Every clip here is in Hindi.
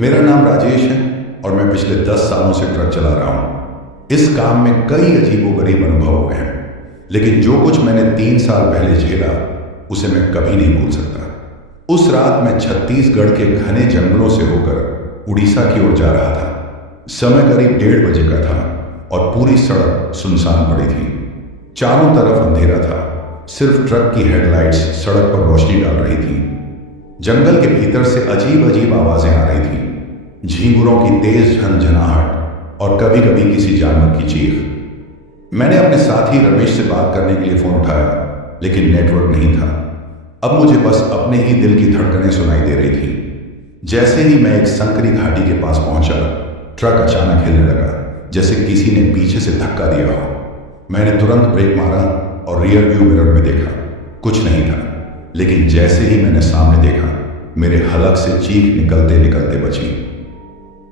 मेरा नाम राजेश है और मैं पिछले 10 सालों से ट्रक चला रहा हूं। इस काम में कई अजीबोगरीब अनुभव हुए हैं, लेकिन जो कुछ मैंने 3 साल पहले झेला उसे मैं कभी नहीं भूल सकता। उस रात मैं छत्तीसगढ़ के घने जंगलों से होकर उड़ीसा की ओर जा रहा था। समय करीब 1:30 बजे का था और पूरी सड़क सुनसान पड़ी थी। चारों तरफ अंधेरा था, सिर्फ ट्रक की हेडलाइट्स सड़क पर रोशनी डाल रही थी। जंगल के भीतर से अजीब अजीब आवाजें आ रही थी, झींगुरों की तेज झनझनाहट और कभी कभी किसी जानवर की चीख। मैंने अपने साथी रमेश से बात करने के लिए फोन उठाया, लेकिन नेटवर्क नहीं था। अब मुझे बस अपने ही दिल की धड़कनें सुनाई दे रही थी। जैसे ही मैं एक संकरी घाटी के पास पहुंचा, ट्रक अचानक हिलने लगा, जैसे किसी ने पीछे से धक्का दिया हो। मैंने तुरंत ब्रेक मारा और रियर व्यू मिरर में देखा, कुछ नहीं था। लेकिन जैसे ही मैंने सामने देखा, मेरे हलक से चीख निकलते निकलते बची।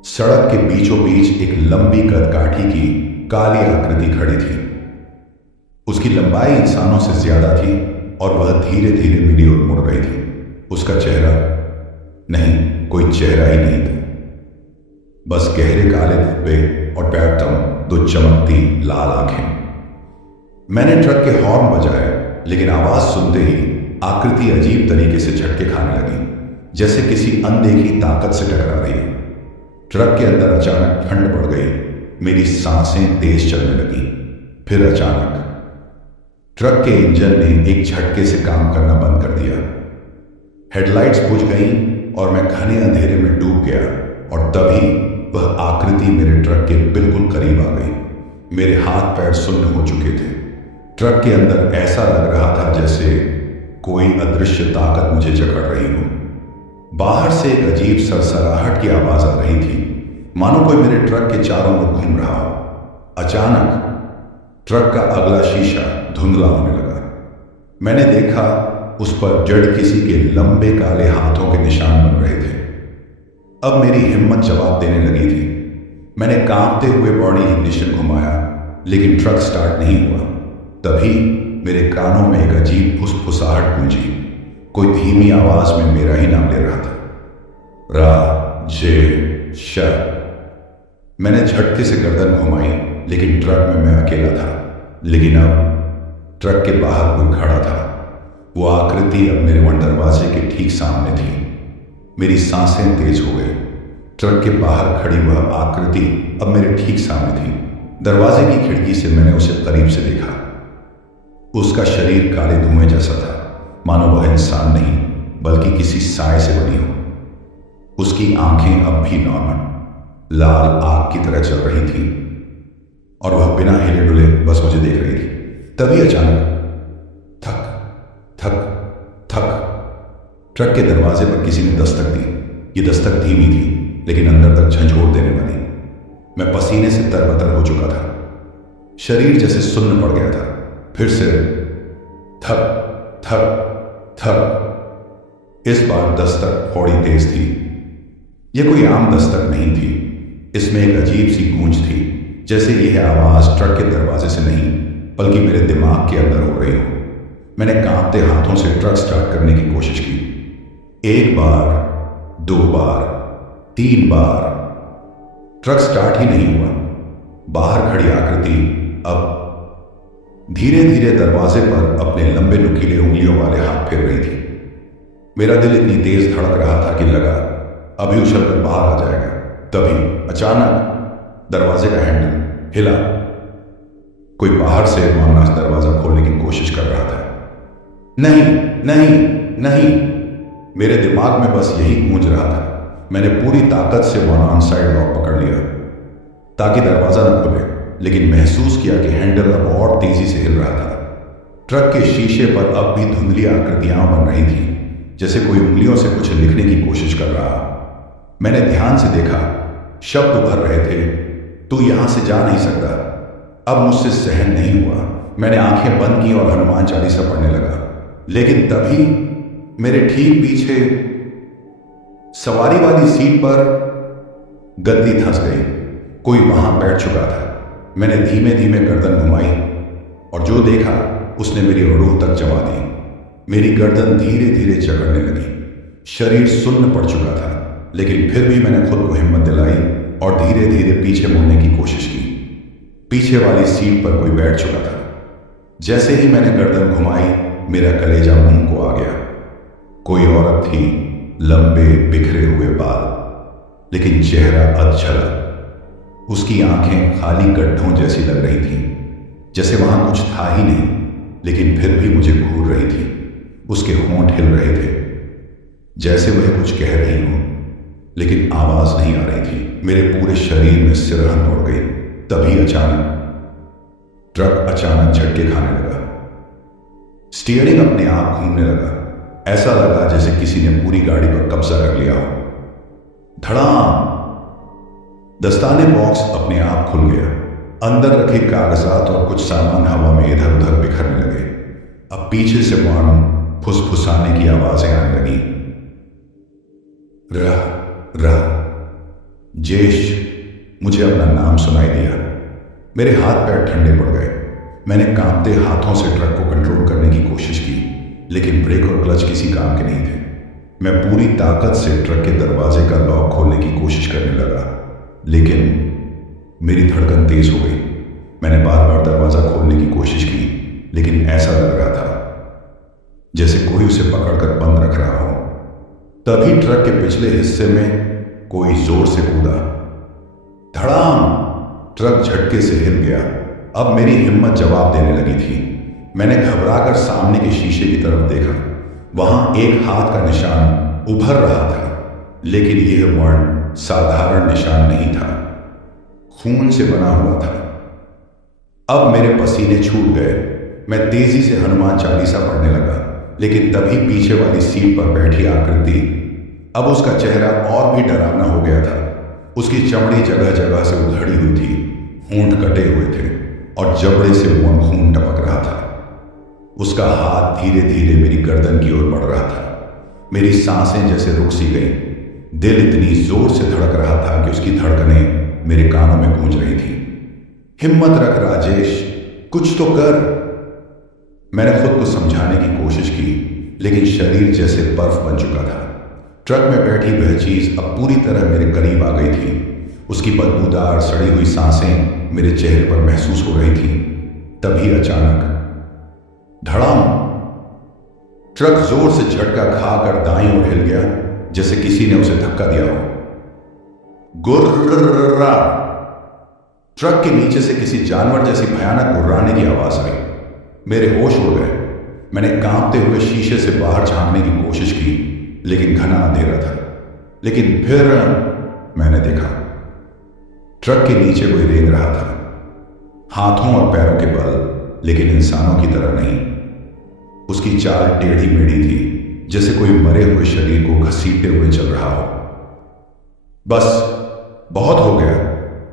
सड़क के बीचों बीच एक लंबी कदकाठी की काली आकृति खड़ी थी। उसकी लंबाई इंसानों से ज्यादा थी और वह धीरे धीरे मेरी ओर मुड़ रही थी। उसका चेहरा नहीं, कोई चेहरा ही नहीं था, बस गहरे काले धब्बे और पैरतम 2 चमकती लाल आंखें। मैंने ट्रक के हॉर्न बजाए, लेकिन आवाज सुनते ही आकृति अजीब तरीके से झटके खाने लगी, जैसे किसी अनदेखी ताकत से टकरा रही है। ट्रक के अंदर अचानक ठंड पड़ गई, मेरी सांसें तेज चलने लगी। फिर अचानक ट्रक के इंजन ने एक झटके से काम करना बंद कर दिया। हेडलाइट्स बुझ गईं और मैं घने अंधेरे में डूब गया। और तभी वह आकृति मेरे ट्रक के बिल्कुल करीब आ गई। मेरे हाथ पैर सुन्न हो चुके थे। ट्रक के अंदर ऐसा लग रहा था जैसे कोई अदृश्य ताकत मुझे जकड़ रही हो। बाहर से एक अजीब सरसराहट की आवाज आ रही थी, मानो कोई मेरे ट्रक के चारों ओर घूम रहा हो। अचानक ट्रक का अगला शीशा धुंधला होने लगा। मैंने देखा उस पर जड़ किसी के लंबे काले हाथों के निशान बन रहे थे। अब मेरी हिम्मत जवाब देने लगी थी। मैंने कांपते हुए बॉडी इग्निशन घुमाया, लेकिन ट्रक स्टार्ट नहीं हुआ। तभी मेरे कानों में एक अजीब फुसफुसाहट गूंजी। कोई धीमी आवाज में मेरा ही नाम ले रहा था, राजेश। मैंने झटके से गर्दन घुमाई, लेकिन ट्रक में मैं अकेला था। लेकिन अब ट्रक के बाहर कोई खड़ा था। वो आकृति अब मेरे दरवाजे के ठीक सामने थी। मेरी सांसें तेज हो गई। ट्रक के बाहर खड़ी वह आकृति अब मेरे ठीक सामने थी। दरवाजे की खिड़की से मैंने उसे करीब से देखा। उसका शरीर काले धुएं जैसा था, मानो वह इंसान नहीं बल्कि किसी साए से बनी हो। उसकी आंखें अब भी नॉर्मल लाल आग की तरह चल रही थी और वह बिना हिले डुले बस मुझे देख रही थी। तभी अचानक थक थक थक ट्रक के दरवाजे पर किसी ने दस्तक दी। ये दस्तक धीमी थी, लेकिन अंदर तक झंझोर देने वाली। मैं पसीने से तरबतर हो चुका था, शरीर जैसे सुन्न पड़ गया था। फिर से थक थक थक। इस बार दस्तक थोड़ी तेज थी। यह कोई आम दस्तक नहीं थी, इसमें एक अजीब सी गूंज थी, जैसे यह आवाज ट्रक के दरवाजे से नहीं बल्कि मेरे दिमाग के अंदर हो रही हो। मैंने कांपते हाथों से ट्रक स्टार्ट करने की कोशिश की। 1 बार, 2 बार, 3 बार, ट्रक स्टार्ट ही नहीं हुआ। बाहर खड़ी आकृति अब धीरे धीरे दरवाजे पर अपने लंबे नुकीले उंगलियों वाले हाथ फेर रही थी। मेरा दिल इतनी तेज धड़क रहा था कि लगा अभी उछलकर बाहर आ जाएगा। तभी अचानक दरवाजे का हैंडल हिला। कोई बाहर से मामला दरवाजा खोलने की कोशिश कर रहा था। नहीं नहीं नहीं, मेरे दिमाग में बस यही गूंज रहा था। मैंने पूरी ताकत से वन ऑन साइड लॉक पकड़ लिया ताकि दरवाजा न खुले, लेकिन महसूस किया कि हैंडल अब और तेजी से हिल रहा था। ट्रक के शीशे पर अब भी धुंधली आकृतियां बन रही थी, जैसे कोई उंगलियों से कुछ लिखने की कोशिश कर रहा। मैंने ध्यान से देखा, शब्द उभर रहे थे, तू यहां से जा नहीं सकता। अब मुझसे सहन नहीं हुआ। मैंने आंखें बंद की और हनुमान चालीसा पढ़ने लगा। लेकिन तभी मेरे ठीक पीछे सवारी वाली सीट पर गद्दी धंस गई। कोई वहां बैठ चुका था। मैंने धीमे धीमे गर्दन घुमाई और जो देखा उसने मेरी रूह तक जमा दी। मेरी गर्दन धीरे धीरे जकड़ने लगी। शरीर सुन्न पड़ चुका था। लेकिन फिर भी मैंने खुद को हिम्मत दिलाई और धीरे धीरे पीछे मुड़ने की कोशिश की। पीछे वाली सीट पर कोई बैठ चुका था। जैसे ही मैंने गर्दन घुमाई, मेरा कलेजा मुंह को आ गया। कोई औरत थी, लंबे बिखरे हुए बाल, लेकिन चेहरा अधछला। उसकी आंखें खाली गड्ढों जैसी लग रही थीं, जैसे वहां कुछ था ही नहीं, लेकिन फिर भी मुझे घूर रही थी। उसके होंठ हिल रहे थे, जैसे वह कुछ कह रही हो, लेकिन आवाज नहीं आ रही थी। मेरे पूरे शरीर में सिरहन दौड़ गई। तभी अचानक ट्रक झटके खाने लगा। स्टीयरिंग अपने आप घूमने लगा। ऐसा लगा जैसे किसी ने पूरी गाड़ी पर कब्जा कर लिया हो। धड़ाम! दस्ताने बॉक्स अपने आप खुल गया। अंदर रखे कागजात और कुछ सामान हवा में इधर उधर बिखरने लगे। अब पीछे से मानो फुसफुसाने की आवाजें आने लगी। रह जेश, मुझे अपना नाम सुनाई दिया। मेरे हाथ पैर ठंडे पड़ गए। मैंने कांपते हाथों से ट्रक को कंट्रोल करने की कोशिश की, लेकिन ब्रेक और क्लच किसी काम के नहीं थे। मैं पूरी ताकत से ट्रक के दरवाजे का लॉक खोलने की कोशिश करने लगा, लेकिन मेरी धड़कन तेज हो गई। मैंने बार बार दरवाजा खोलने की कोशिश की, लेकिन ऐसा लग रहा था जैसे कोई उसे पकड़कर बंद रख रहा हो। तभी ट्रक के पिछले हिस्से में कोई जोर से कूदा। धड़ाम! ट्रक झटके से हिल गया। अब मेरी हिम्मत जवाब देने लगी थी। मैंने घबराकर सामने के शीशे की तरफ देखा। वहां एक हाथ का निशान उभर रहा था, लेकिन यह वर्ण साधारण निशान नहीं था, खून से बना हुआ था। अब मेरे पसीने छूट गए। मैं तेजी से हनुमान चालीसा पढ़ने लगा, लेकिन तभी पीछे वाली सीट पर बैठी आकृति, अब उसका चेहरा और भी डरावना हो गया था। उसकी चमड़ी जगह जगह से उधड़ी हुई थी, होंठ कटे हुए थे और जबड़े से हुआ खून टपक रहा था। उसका हाथ धीरे धीरे मेरी गर्दन की ओर बढ़ रहा था। मेरी सांसें जैसे रुक सी गईं। दिल इतनी जोर से धड़क रहा था कि उसकी धड़कनें मेरे कानों में गूंज रही थी। हिम्मत रख राजेश, कुछ तो कर। मैंने खुद को समझाने की कोशिश की, लेकिन शरीर जैसे बर्फ बन चुका था। ट्रक में बैठी वह चीज अब पूरी तरह मेरे करीब आ गई थी। उसकी बदबूदार सड़ी हुई सांसें मेरे चेहरे पर महसूस हो रही थी। तभी अचानक धड़ाम! ट्रक जोर से झटका खाकर दाईं ओर हिल गया, जैसे किसी ने उसे धक्का दिया हो। गुर्रा! ट्रक के नीचे से किसी जानवर जैसी भयानक गुर्राने की आवाज आई। मेरे होश उड़ गए। मैंने कांपते हुए शीशे से बाहर झांकने की कोशिश की, लेकिन घना अंधेरा था। लेकिन फिर मैंने देखा, ट्रक के नीचे कोई रेंग रहा था, हाथों और पैरों के बल, लेकिन इंसानों की तरह नहीं। उसकी चाल टेढ़ी मेढ़ी थी, जैसे कोई मरे हुए शरीर को घसीटते हुए चल रहा हो। बस, बहुत हो गया।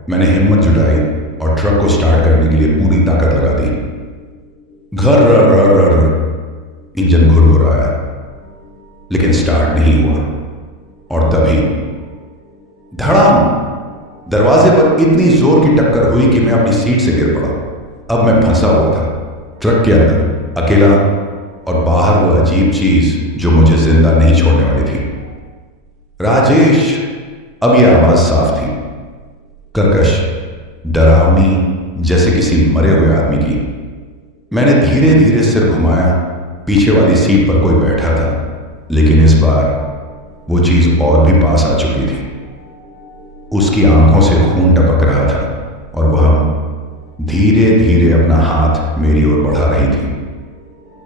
मैंने हिम्मत जुटाई और ट्रक को स्टार्ट करने के लिए पूरी ताकत लगा दी। इंजन घुरघुराया, लेकिन स्टार्ट नहीं हुआ। और तभी धड़ाम! दरवाजे पर इतनी जोर की टक्कर हुई कि मैं अपनी सीट से गिर पड़ा। अब मैं फंसा हुआ था ट्रक के अंदर, अकेला, और बाहर वो अजीब चीज जो मुझे जिंदा नहीं छोड़ने वाली थी। राजेश! अब यह आवाज साफ थी, कर्कश, डरावनी, जैसे किसी मरे हुए आदमी की। मैंने धीरे धीरे सिर घुमाया। पीछे वाली सीट पर कोई बैठा था, लेकिन इस बार वो चीज और भी पास आ चुकी थी। उसकी आंखों से खून टपक रहा था और वह धीरे धीरे अपना हाथ मेरी ओर बढ़ा रही थी।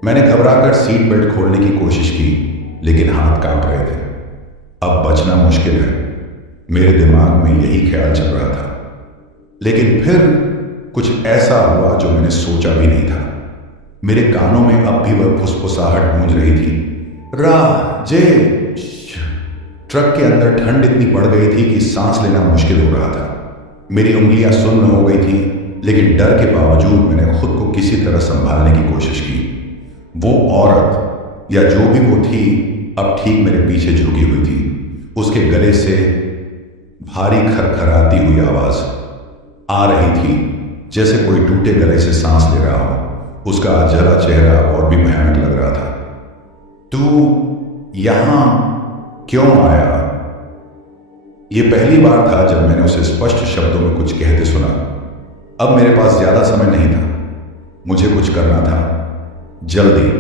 मैंने घबराकर सीट बेल्ट खोलने की कोशिश की, लेकिन हाथ कांप रहे थे। अब बचना मुश्किल है, मेरे दिमाग में यही ख्याल चल रहा था। लेकिन फिर कुछ ऐसा हुआ जो मैंने सोचा भी नहीं था। मेरे कानों में अब भी वह फुसफुसाहट गूंज रही थी, राजेश! ट्रक के अंदर ठंड इतनी बढ़ गई थी कि सांस लेना मुश्किल हो रहा था। मेरी उंगलियां सुन्न हो गई थी, लेकिन डर के बावजूद मैंने खुद को किसी तरह संभालने की कोशिश की। वो औरत, या जो भी वो थी, अब ठीक मेरे पीछे झुकी हुई थी। उसके गले से भारी खरखराती हुई आवाज आ रही थी, जैसे कोई टूटे गले से सांस ले रहा हो। उसका जला चेहरा और भी भयानक लग रहा था। तू यहां क्यों आया? ये पहली बार था जब मैंने उसे स्पष्ट शब्दों में कुछ कहते सुना। अब मेरे पास ज्यादा समय नहीं था, मुझे कुछ करना था जल्दी।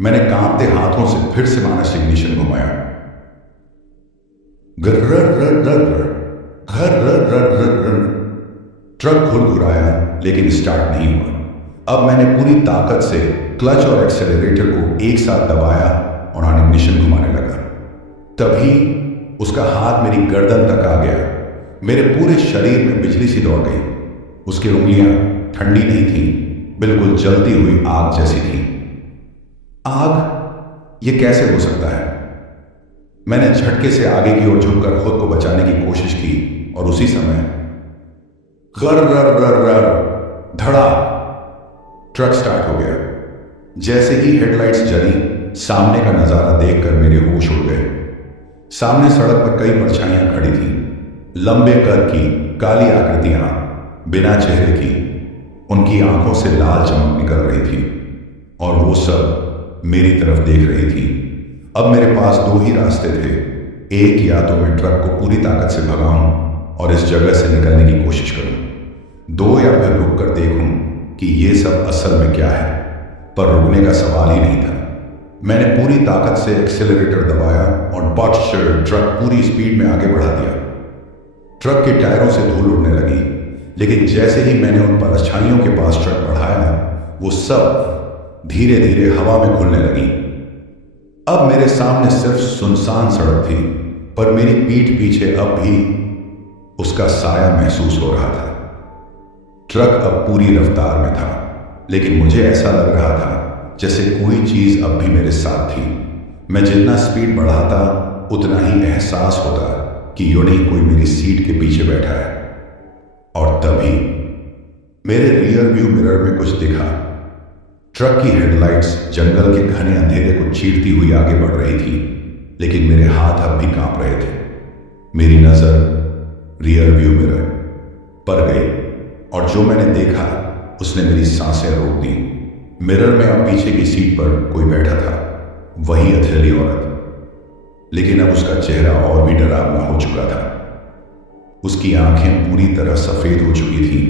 मैंने कांपते हाथों से फिर से मानस इग्निशन घुमाया। ट्रक घुरघुराया लेकिन स्टार्ट नहीं हुआ। अब मैंने पूरी ताकत से क्लच और एक्सेलरेटर को एक साथ दबाया और इग्निशन घुमाने लगा। तभी उसका हाथ मेरी गर्दन तक आ गया। मेरे पूरे शरीर में बिजली सी दौड़ गई। उसकी उंगलियां ठंडी नहीं थी, बिल्कुल जलती हुई आग जैसी थी। आग? ये कैसे हो सकता है? मैंने झटके से आगे की ओर झुककर खुद को बचाने की कोशिश की और उसी समय धड़ा ट्रक स्टार्ट हो गया। जैसे ही हेडलाइट्स जली, सामने का नजारा देखकर मेरे होश उड़ गए। सामने सड़क पर कई परछाइयां खड़ी थीं, लंबे कद की काली आकृतियां, बिना चेहरे की। उनकी आंखों से लाल चमक निकल रही थी और वो सब मेरी तरफ देख रही थी। अब मेरे पास दो ही रास्ते थे। एक, या तो मैं ट्रक को पूरी ताकत से भगाऊं और इस जगह से निकलने की कोशिश करूं। दो, या फिर रुक कर देखूं कि ये सब असल में क्या है। पर रुकने का सवाल ही नहीं था। मैंने पूरी ताकत से एक्सेलरेटर दबाया और ट्रक पूरी स्पीड में आगे बढ़ा दिया। ट्रक के टायरों से धूल उड़ने लगी, लेकिन जैसे ही मैंने उन परछाइयों के पास ट्रक बढ़ाया, वो सब धीरे धीरे हवा में घुलने लगी। अब मेरे सामने सिर्फ सुनसान सड़क थी, पर मेरी पीठ पीछे अब भी उसका साया महसूस हो रहा था। ट्रक अब पूरी रफ्तार में था, लेकिन मुझे ऐसा लग रहा था जैसे कोई चीज अब भी मेरे साथ थी। मैं जितना स्पीड बढ़ाता, उतना ही एहसास होता कि यूं नहीं कोई मेरी सीट के पीछे बैठा है। और तभी मेरे रियर व्यू मिरर में कुछ दिखा। ट्रक की हेडलाइट्स जंगल के घने अंधेरे को चीरती हुई आगे बढ़ रही थी, लेकिन मेरे हाथ अब भी कांप रहे थे। मेरी नजर रियर व्यू मिरर पर गई और जो मैंने देखा उसने मेरी सांसें रोक दी। मिरर में अब पीछे की सीट पर कोई बैठा था, वही हथेली औरत, लेकिन अब उसका चेहरा और भी डरावना हो चुका था। उसकी आंखें पूरी तरह सफेद हो चुकी थी,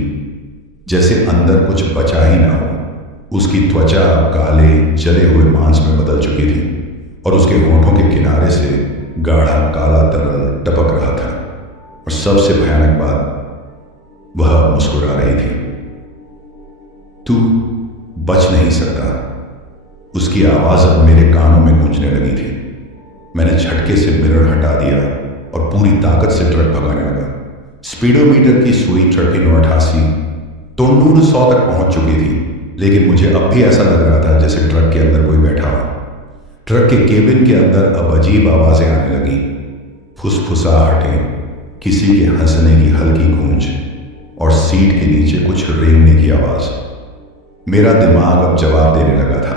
जैसे अंदर कुछ बचा ही ना हो। उसकी त्वचा अब काले जले हुए मांस में बदल चुकी थी और उसके होठों के किनारे से गाढ़ा काला तरल टपक रहा था। और सबसे भयानक बात, वह मुस्कुरा रही थी। तू बच नहीं सकता, उसकी आवाज अब मेरे कानों में गूंजने लगी थी। मैंने झटके से मिरर हटा दिया और पूरी ताकत से ट्रक भगाने लगा। स्पीडोमीटर की सुई 89 तो 100 तक पहुंच चुकी थी, लेकिन मुझे अब भी ऐसा लग रहा था जैसे ट्रक के अंदर कोई बैठा हो। ट्रक के केबिन के अंदर अब अजीब आवाजें आने लगी, फुसफुसाहटें, किसी के हंसने की हल्की गूंज और सीट के नीचे कुछ रेंगने की आवाज। मेरा दिमाग अब जवाब देने लगा था,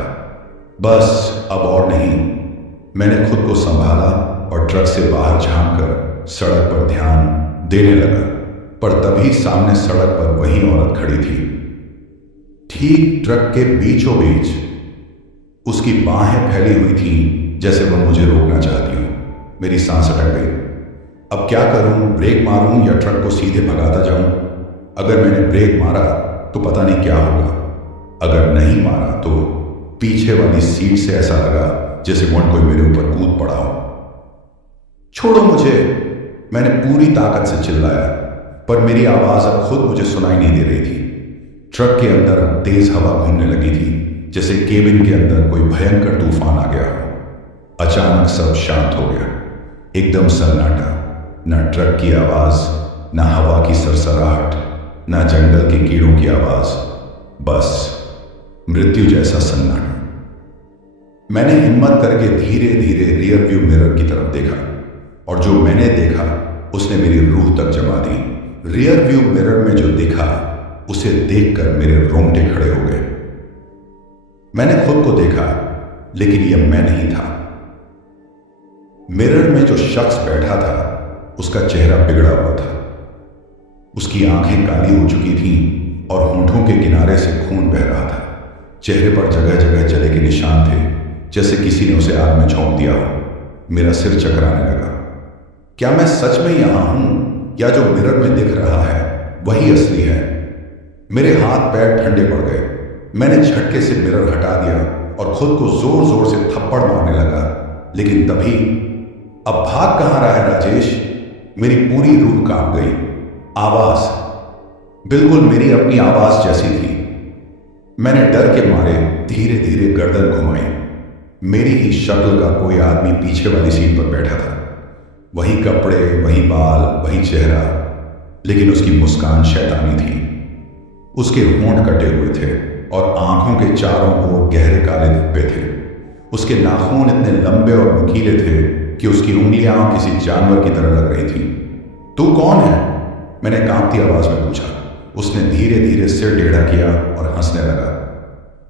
बस अब और नहीं। मैंने खुद को संभाला और ट्रक से बाहर झांककर सड़क पर ध्यान देने लगा। पर तभी सामने सड़क पर वही औरत खड़ी थी, ठीक ट्रक के बीचों बीच। उसकी बाहें फैली हुई थी, जैसे वह मुझे रोकना चाहती हो। मेरी सांस अटक गई। अब क्या करूं? ब्रेक मारूं या ट्रक को सीधे भगाता जाऊं? अगर मैंने ब्रेक मारा तो पता नहीं क्या होगा। अगर नहीं मारा तो पीछे वाली सीट से ऐसा लगा जैसे कोई मेरे ऊपर कूद पड़ा हो। छोड़ो मुझे, मैंने पूरी ताकत से चिल्लाया, पर मेरी आवाज अब खुद मुझे सुनाई नहीं दे रही थी। ट्रक के अंदर अब तेज हवा घूमने लगी थी, जैसे केबिन के अंदर कोई भयंकर तूफान आ गया हो। अचानक सब शांत हो गया, एकदम सन्नाटा। न ट्रक की आवाज, न हवा की सरसराहट, न जंगल के कीड़ों की आवाज, बस मृत्यु जैसा सन्नाटा। मैंने हिम्मत करके धीरे धीरे रियर व्यू मिरर की तरफ देखा और जो मैंने देखा उसने मेरी रूह तक जमा दी। रियर व्यू मिरर में जो दिखा उसे देखकर मेरे रोंगटे खड़े हो गए। मैंने खुद को देखा, लेकिन यह मैं नहीं था। मिरर में जो शख्स बैठा था उसका चेहरा बिगड़ा हुआ था। उसकी आंखें काली हो चुकी थीं और होंठों के किनारे से खून बह रहा था। चेहरे पर जगह जगह जले के निशान थे, जैसे किसी ने उसे आग में झोंक दिया हो। मेरा सिर चकराने लगा। क्या मैं सच में यहां हूं या जो मिरर में दिख रहा है वही असली है? मेरे हाथ पैर ठंडे पड़ गए। मैंने झटके से मिरर हटा दिया और खुद को जोर जोर से थप्पड़ मारने लगा। लेकिन तभी, अब भाग कहां रहा है राजेश? मेरी पूरी रूह कांप गई। आवाज बिल्कुल मेरी अपनी आवाज जैसी थी। मैंने डर के मारे धीरे धीरे गर्दन घुमाई। मेरी ही शक्ल का कोई आदमी पीछे वाली सीट पर बैठा था। वही कपड़े, वही बाल, वही चेहरा, लेकिन उसकी मुस्कान शैतानी थी। उसके होंठ कटे हुए थे और आंखों के चारों ओर गहरे काले धब्बे थे। उसके नाखून इतने लंबे और नुकीले थे कि उसकी उंगलियां किसी जानवर की तरह लग रही थी। तू कौन है? मैंने कांपती आवाज में पूछा। उसने धीरे धीरे सिर टेढ़ा किया और हंसने लगा।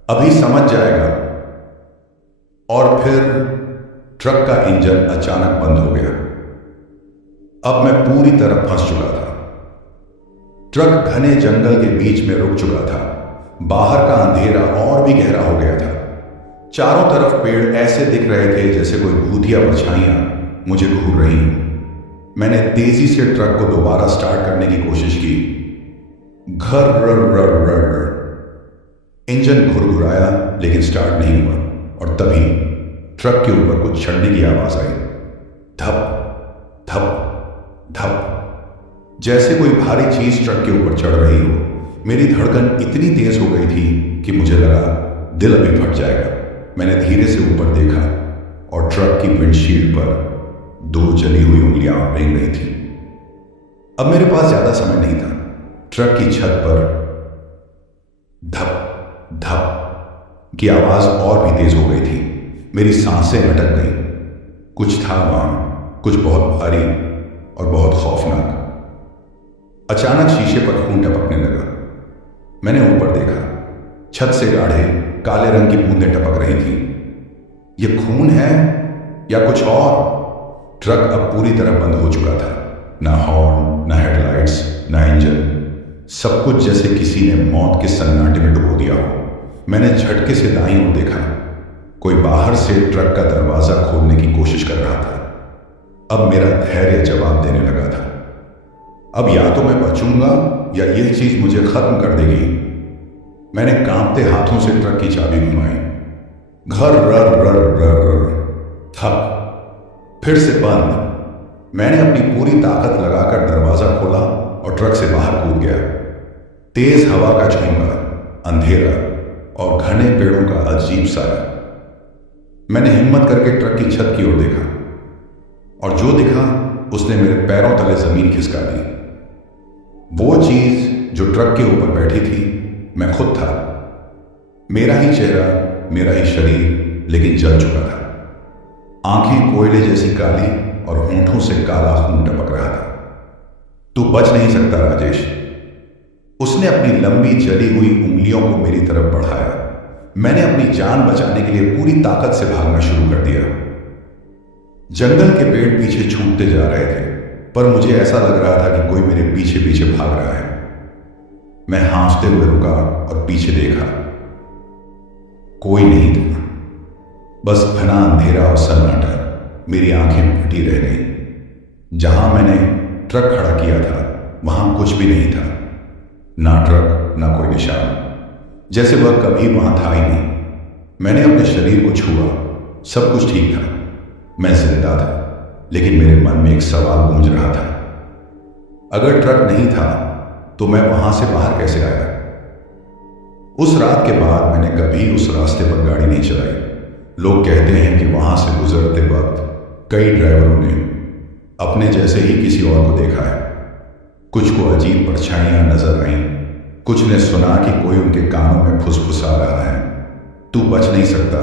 अभी समझ जाएगा। और फिर ट्रक का इंजन अचानक बंद हो गया। अब मैं पूरी तरह फंस चुका था। ट्रक घने जंगल के बीच में रुक चुका था। बाहर का अंधेरा और भी गहरा हो गया था। चारों तरफ पेड़ ऐसे दिख रहे थे जैसे कोई भूतिया परछाइयां मुझे घूर रही हों। मैंने तेजी से ट्रक को दोबारा स्टार्ट करने की कोशिश की। घर रर रर रर रर। इंजन घुरघुराया लेकिन स्टार्ट नहीं हुआ। और तभी ट्रक के ऊपर कुछ चढ़ने की आवाज आई। धप धप धप, जैसे कोई भारी चीज ट्रक के ऊपर चढ़ रही हो। मेरी धड़कन इतनी तेज हो गई थी कि मुझे लगा दिल अभी फट जाएगा। मैंने धीरे से ऊपर देखा और ट्रक की विंडशील्ड पर 2 जली हुई उंगलियां रेंग रही थी। अब मेरे पास ज्यादा समय नहीं था। ट्रक की छत पर धप धप की आवाज और भी तेज हो गई थी। मेरी सांसें अटक गई। कुछ था वहां, कुछ बहुत भारी और बहुत खौफनाक। अचानक शीशे पर खून टपकने लगा। मैंने ऊपर देखा। छत से गाढ़े काले रंग की बूंदें टपक रही थी। यह खून है या कुछ और? ट्रक अब पूरी तरह बंद हो चुका था। ना हॉर्न, ना हेडलाइट्स, ना इंजन। सब कुछ जैसे किसी ने मौत के सन्नाटे में डुबो दिया हो। मैंने झटके से दाईं ओर देखा। कोई बाहर से ट्रक का दरवाजा खोलने की कोशिश कर रहा था। अब मेरा धैर्य जवाब देने लगा था। अब या तो मैं बचूंगा या यह चीज मुझे खत्म कर देगी। मैंने कांपते हाथों से ट्रक की चाबी घुमाई। घर रर रर रर रर, थक, फिर से बंद। मैंने अपनी पूरी ताकत लगाकर दरवाजा खोला और ट्रक से बाहर कूद गया। तेज हवा का झोंका, अंधेरा और घने पेड़ों का अजीब साया। मैंने हिम्मत करके ट्रक की छत की ओर देखा और जो दिखा उसने मेरे पैरों तले जमीन खिसका दी। वो चीज जो ट्रक के ऊपर बैठी थी मैं खुद था। मेरा ही चेहरा, मेरा ही शरीर, लेकिन जल चुका था। आंखें कोयले जैसी काली और होंठों से काला खून टपक रहा था। तू बच नहीं सकता राजेश। उसने अपनी लंबी जली हुई उंगलियों को मेरी तरफ बढ़ाया। मैंने अपनी जान बचाने के लिए पूरी ताकत से भागना शुरू कर दिया। जंगल के पेड़ पीछे छूटते जा रहे थे, पर मुझे ऐसा लग रहा था कि कोई मेरे पीछे पीछे भाग रहा है। मैं हाँफते हुए रुका और पीछे देखा। कोई नहीं था, बस घना अंधेरा और सन्नाटा। मेरी आंखें फटी रह गईं। जहां मैंने ट्रक खड़ा किया था वहां कुछ भी नहीं था। ना ट्रक, ना कोई निशान, जैसे वह कभी वहां था ही नहीं। मैंने अपने शरीर को छुआ। सब कुछ ठीक था। मैं जिंदा था, लेकिन मेरे मन में एक सवाल गूंज रहा था। अगर ट्रक नहीं था तो मैं वहां से बाहर कैसे आया? उस रात के बाद मैंने कभी उस रास्ते पर गाड़ी नहीं चलाई। लोग कहते हैं कि वहां से गुजरते वक्त कई ड्राइवरों ने अपने जैसे ही किसी और को देखा है। कुछ को अजीब परछाइयां नजर आईं। कुछ ने सुना कि कोई उनके कानों में फुसफुसा रहा है, तू बच नहीं सकता,